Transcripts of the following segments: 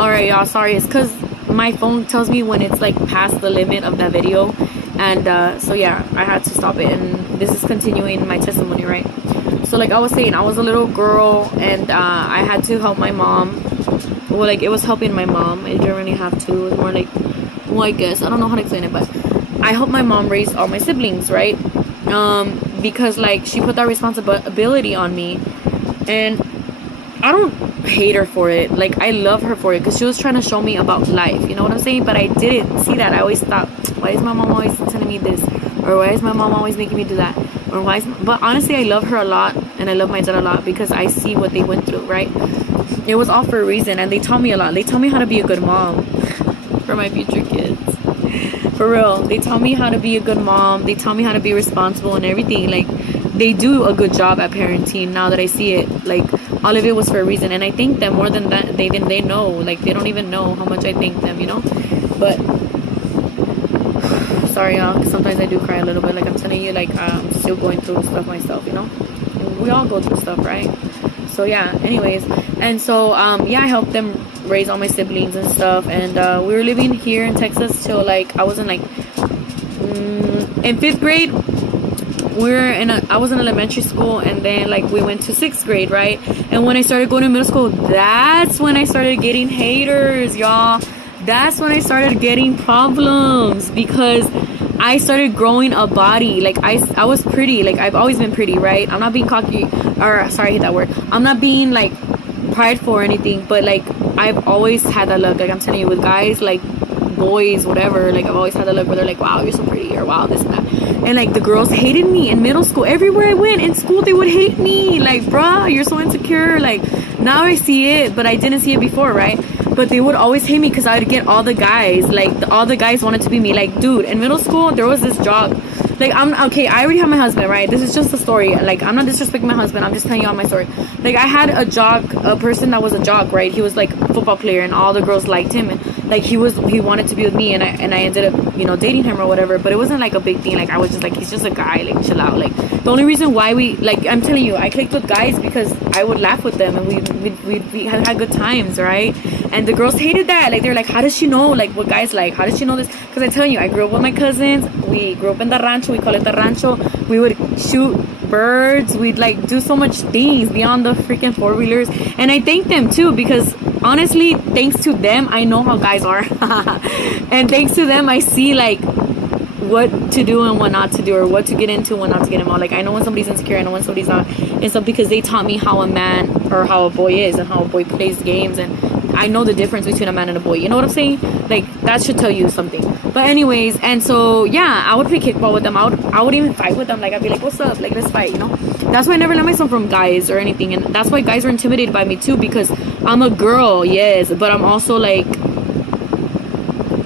Alright, y'all, sorry. It's because my phone tells me when it's like past the limit of that video. And so yeah, I had to stop it. And this is continuing my testimony, right? So like I was saying, I was a little girl and I had to help my mom. Well, like it was helping my mom. It didn't really have to. It was more like, well, I guess. I don't know how to explain it, but I helped my mom raise all my siblings, right? Because like she put that responsibility on me. And I don't hate her for it. Like I love her for it because she was trying to show me about life. You know what I'm saying? But I didn't see that. I always thought, why is my mom always telling me this? Or why is my mom always making me do that? Or why is but honestly, I love her a lot and I love my dad a lot because I see what they went through, right? It was all for a reason, and they taught me a lot. They taught me how to be a good mom for my future kids. For real. They taught me how to be a good mom. They taught me how to be responsible and everything. Like they do a good job at parenting now that I see it. Like all of it was for a reason, and I thank them more than that. They know. Like they don't even know how much I thank them, you know. But sorry, y'all, 'cause sometimes I do cry a little bit. Like I'm telling you, like I'm still going through stuff myself, you know. We all go through stuff, right? So yeah, anyways, and so yeah, I helped them raise all my siblings and stuff, and we were living here in Texas till like I was in like in 5th grade. I was in elementary school, and then like we went to 6th grade, right? And when I started going to middle school, that's when I started getting haters, y'all. That's when I started getting problems because I started growing a body. Like I was pretty. Like I've always been pretty, right? I'm not being cocky, or sorry, I hate that word. I'm not being like prideful or anything, but like I've always had that look. Like I'm telling you, with guys, like boys, whatever, like I've always had that look where they're like, wow, you're so pretty, or wow, this and that. And like the girls hated me in middle school. Everywhere I went in school, they would hate me. Like, bruh, you're so insecure. Like now I see it, but I didn't see it before, right? But they would always hate me because I would get all the guys. Like all the guys wanted to be me. Like, dude, in middle school there was this jock. Like I'm okay, I already have my husband, right? This is just a story. Like I'm not disrespecting my husband, I'm just telling you all my story. Like I had a person that was a jock, right? He was like a football player and all the girls liked him, and like he wanted to be with me, and I ended up, you know, dating him or whatever. But it wasn't like a big thing. Like I was just like, he's just a guy, like chill out. Like the only reason why we, like I'm telling you, I clicked with guys because I would laugh with them and we had good times, right? And the girls hated that. Like they're like, how does she know like what guys like? How does she know this? Because I'm telling you, I grew up with my cousins. We grew up in the rancho. We call it the rancho. We would shoot birds. We'd like do so much things beyond the freaking 4-wheelers. And I thank them too, because honestly, thanks to them, I know how guys are. And thanks to them, I see like what to do and what not to do, or what to get into and what not to get involved. Like I know when somebody's insecure, I know when somebody's not, and stuff, because they taught me how a man or how a boy is and how a boy plays games, and I know the difference between a man and a boy. You know what I'm saying? Like that should tell you something. But anyways, and so yeah, I would play kickball with them. I would even fight with them. Like I'd be like, what's up? Like let's fight, you know? That's why I never let myself from guys or anything. And that's why guys are intimidated by me too, because I'm a girl, yes, but I'm also like,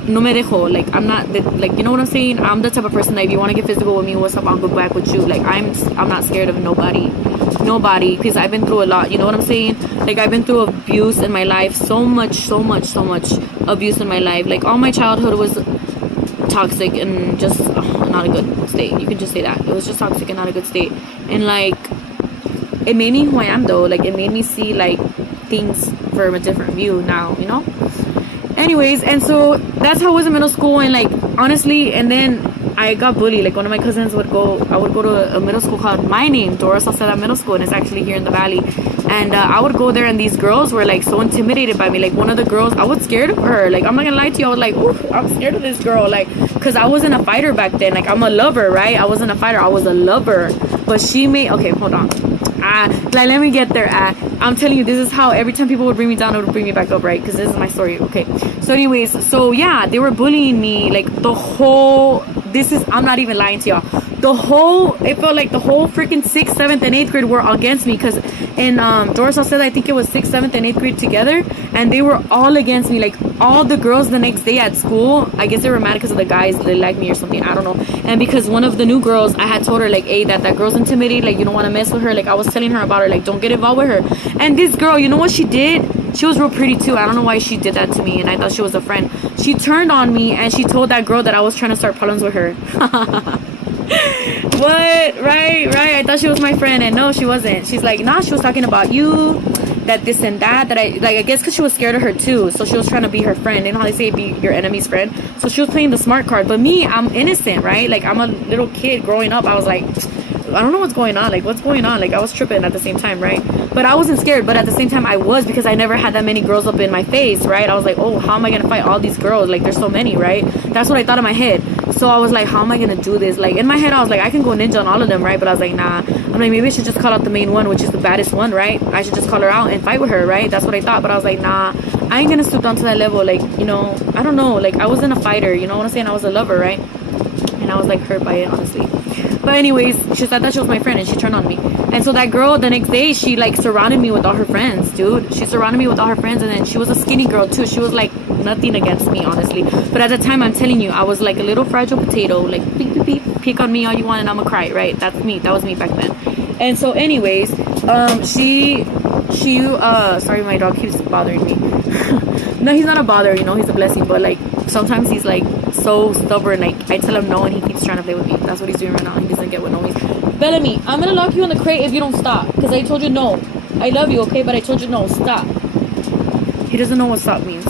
no me dejo. Like I'm not like, you know what I'm saying? I'm the type of person that if you want to get physical with me, what's up, I'll go back with you. Like I'm not scared of nobody, because I've been through a lot. You know what I'm saying? Like I've been through abuse in my life, so much abuse in my life. Like all my childhood was toxic and just not a good state. You can just say that it was just toxic and not a good state. And like it made me who I am though. Like it made me see like things from a different view now, you know? Anyways, and so that's how I was in middle school. And like honestly, and then I got bullied. Like one of my cousins would go, I would go to a middle school called my name, Dora Salceda Middle School, and it's actually here in the valley. And I would go there, and these girls were like so intimidated by me. Like one of the girls, I was scared of her. Like I'm not gonna lie to you, I was like, ooh, I'm scared of this girl. Like, cause I wasn't a fighter back then. Like I'm a lover, right? I wasn't a fighter, I was a lover. But she made, okay, hold on. Like let me get there. I'm telling you, this is how every time people would bring me down, it would bring me back up, right? Because this is my story. Okay, so anyways, so yeah, they were bullying me like the whole, I'm not even lying to y'all, it felt like the whole freaking 6th, 7th, and 8th grade were against me. Because in Doris said, I think it was 6th, 7th, and 8th grade together, and they were all against me. Like all the girls the next day at school, I guess they were mad because of the guys, they liked me or something, I don't know. And because one of the new girls, I had told her like, hey, that girl's intimidated, like you don't want to mess with her. Like I was telling her about her, like don't get involved with her. And this girl, you know what she did? She was real pretty too. I don't know why she did that to me, and I thought she was a friend. She turned on me and she told that girl that I was trying to start problems with her. What? Right, I thought she was my friend, and no, she wasn't. She's like, nah, she was talking about you. that this and that I guess because she was scared of her too, so she was trying to be her friend. You know how they say be your enemy's friend? So she was playing the smart card. But me, I'm innocent, right? Like, I'm a little kid growing up. I was like, I don't know what's going on. Like, what's going on? Like, I was tripping at the same time, right? But I wasn't scared, but at the same time I was, because I never had that many girls up in my face, right? I was like, oh, how am I gonna fight all these girls? Like, there's so many, right? That's what I thought in my head. So I was like, how am I gonna do this? Like, in my head I was like, I can go ninja on all of them, right? But I was like, nah. I'm like, maybe I should just call out the main one, which is the baddest one, right? I should just call her out and fight with her, right? That's what I thought. But I was like, nah, I ain't gonna stoop down to that level. Like, you know, I don't know, like, I wasn't a fighter, you know what I'm saying? I was a lover, right? And I was like hurt by it, honestly. But anyways, she thought that she was my friend, and she turned on me. And so that girl, the next day, she like surrounded me with all her friends, dude. She surrounded me with all her friends, and then she was a skinny girl too. She was like nothing against me, honestly. But at the time, I'm telling you, I was like a little fragile potato. Like, beep, beep, beep, pick on me all you want, and I'ma cry, right? That's me. That was me back then. And so anyways, sorry, my dog keeps bothering me. No, he's not a bother, you know, he's a blessing. But like, sometimes he's like so stubborn. Like, I tell him no, and he keeps trying to play with me. That's what he's doing right now. He doesn't get what no means. Bellamy, I'm gonna lock you in the crate if you don't stop, because I told you no. I love you, okay? But I told you no. Stop. He doesn't know what stop means.